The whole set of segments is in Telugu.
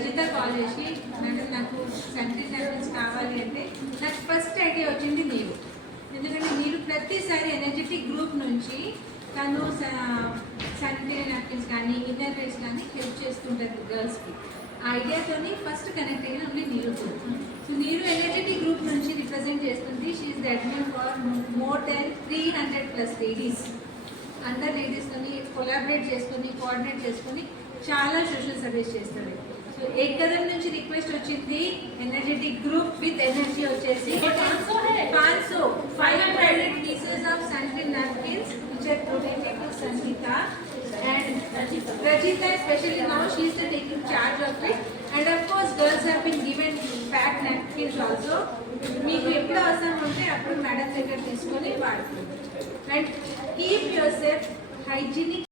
రజిత కాల్ చేసి మేడం నాకు శానిటరీ నాప్కిన్స్ కావాలి అంటే నాకు ఫస్ట్ ఐడియా వచ్చింది మీరు. ఎందుకంటే మీరు ప్రతిసారి ఎనర్జెటిక్ గ్రూప్ నుంచి తను శానిటరీ నాప్కిన్స్ కానీ ఇన్నర్ వేర్స్ కానీ హెల్ప్ చేస్తుంటారు గర్ల్స్కి. ఆ ఐడియాతోని ఫస్ట్ కనెక్ట్ అయిన only Neeru. So Neeru energetic group నుంచి రిప్రజెంట్ చేస్తుంది. She is the admin for more than 300+ ladies. అందరు లేడీస్తోని కొలాబరేట్ చేసుకొని కోఆర్డినేట్ చేసుకొని చాలా సోషల్ సర్వీస్ చేస్తారు. సో ఏకదం నుంచి రిక్వెస్ట్ వచ్చింది ఎనర్జెటిక్ గ్రూప్ విత్ ఎనర్జీ వచ్చేసి 500 pieces of sanitary napkins which are donated to Sangeeta and Rajita, especially now she is taking charge of it, and of course girls have been given packed napkins also. మీకు ఎప్పుడు అవసరం ఉంటే అప్పుడు మేడం దగ్గర తీసుకొని వాడుకోండి. And keep your self hygienic.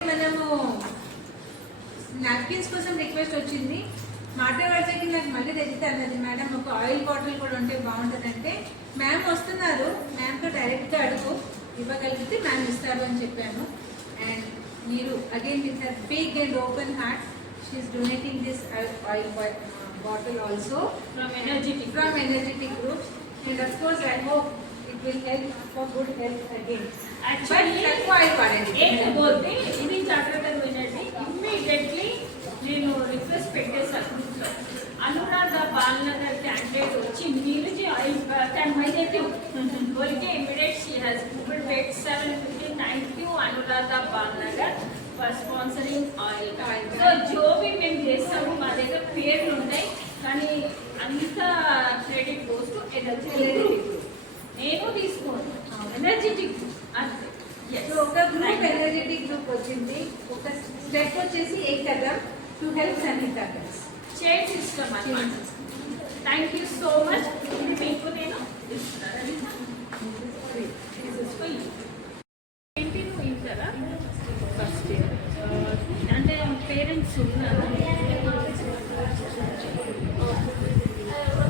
మనము నాప్కిన్స్ కోసం రిక్వెస్ట్ వచ్చింది. మాట వరసకి నాకు మళ్ళీ తెచ్చితే అన్నది మేడం ఒక ఆయిల్ బాటిల్ కూడా ఉంటే బాగుంటుంది అంటే మ్యామ్ వస్తున్నారు, మ్యామ్తో డైరెక్ట్గా అడుగు ఇవ్వగలిగితే మ్యామ్ ఇస్తారు అని చెప్పాను. అండ్ మీరు again with her big and open heart she is donating this oil bottle also from energetic groups, and of course I hope it will help for good health again. Actually ఇది జాగ్రత్తగా వినండి. ఇమ్మీడియట్లీ నేను రిక్వెస్ట్ పెట్టేసాను. అనురాధ బాలనగర్ క్యాండిడేట్ వచ్చి नीरज ఆయిల్ कैन मैनेटिव बोल के immediate she has Google paid 750. Thank you Anuradha Balanagar for sponsoring oil. So जो भी మేము చేస్తాము మా దగ్గర పేర్లు ఉంటాయి కానీ అంత క్రెడిట్ గోస్ టు ఎనర్జెటిక్. నేను తీసుకోను ఎనర్జెటిక్ అంతే. ఒక గ్రూప్ ఎనర్జెటిక్ గ్రూప్ వచ్చింది. ఒక స్టెప్ వచ్చేసి ఏకదం to help Sangeetha girls chair system అన్నమాట. Thank you so much. ఇది మీకు నేను ఏంటి నువ్వు ఇంటారా ఫస్ట్ ఇయర్ అంటే పేరెంట్స్ ఉన్నారు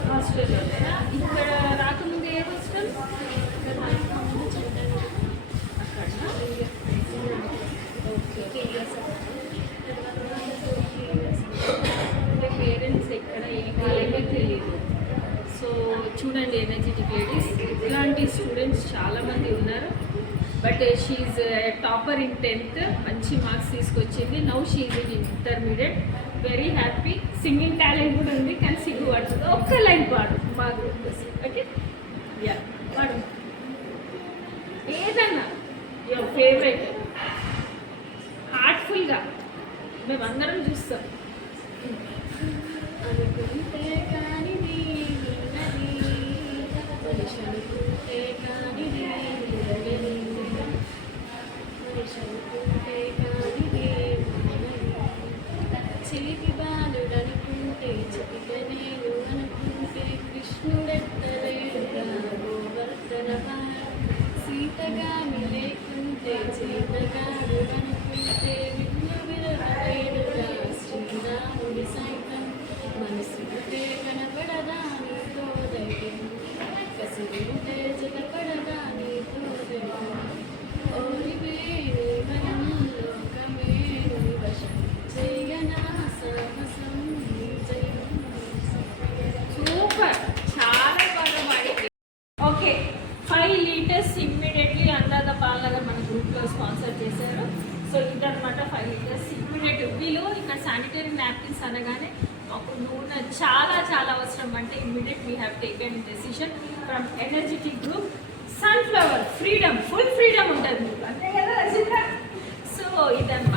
హాస్టల్లో లేదా ఇక్కడ రాకముందు ఏ హాస్టల్ పేరెంట్స్ ఎక్కడ ఏ కాలేజీ తెలియదు. సో చూడండి ఎనర్జెటిక్ లేడీస్ ఇలాంటి స్టూడెంట్స్ చాలామంది ఉన్నారు. But she topper in 10th, మంచి మార్క్స్ తీసుకొచ్చింది. Now she is in intermediate. Very happy. Singing talent కూడా ఉంది కానీ సిగ్గు పడుతుంది. ఒక్క లైన్ పాడు మా గ్రూప్ కోసం. ఓకే యా పాడు ఏదన్నా యువర్ ఫేవరెట్ హార్ట్ఫుల్గా మేమందరం చూస్తాం. అనుకుంటే కానీ మనుషులుకుంటే కానీ మనుషులుకుంటే కానీ చిలికి బాలుడనుకుంటే చిలికనేలు అనుకుంటే కృష్ణుడెత్తలేడుగా గోవర్ధన సీతగామి లేకుంటే చీతగాడు అనుకుంటే విష్ణు విరవలేడుగా శ్రీరాముడి సైతం మనసుకుంటే కనపడదా నీతో ధైర్యం కసిగుంటే జతపడదా నీతో ధైర్యం ఓరివే మనం లోకమే వశం చేయనా సాహసం సూపర్. చాలా బాగా పాడింది. Okay 5 litres immediately Anuradha Balanagar మన గ్రూప్లో స్పాన్సర్ చేశారు. సో ఇదనమాట 5 లీటర్స్ ఇమ్మీడియట్. వీళ్ళు ఇక్కడ శానిటరీ నాప్కిన్స్ అనగానే మాకు నూనె చాలా చాలా అవసరం అంటే immediate we have taken decision from energetic group. Sunflower freedom, full freedom ఉంటుంది మీకు అంతే కదా రజిత. సో ఇదన్నమాట.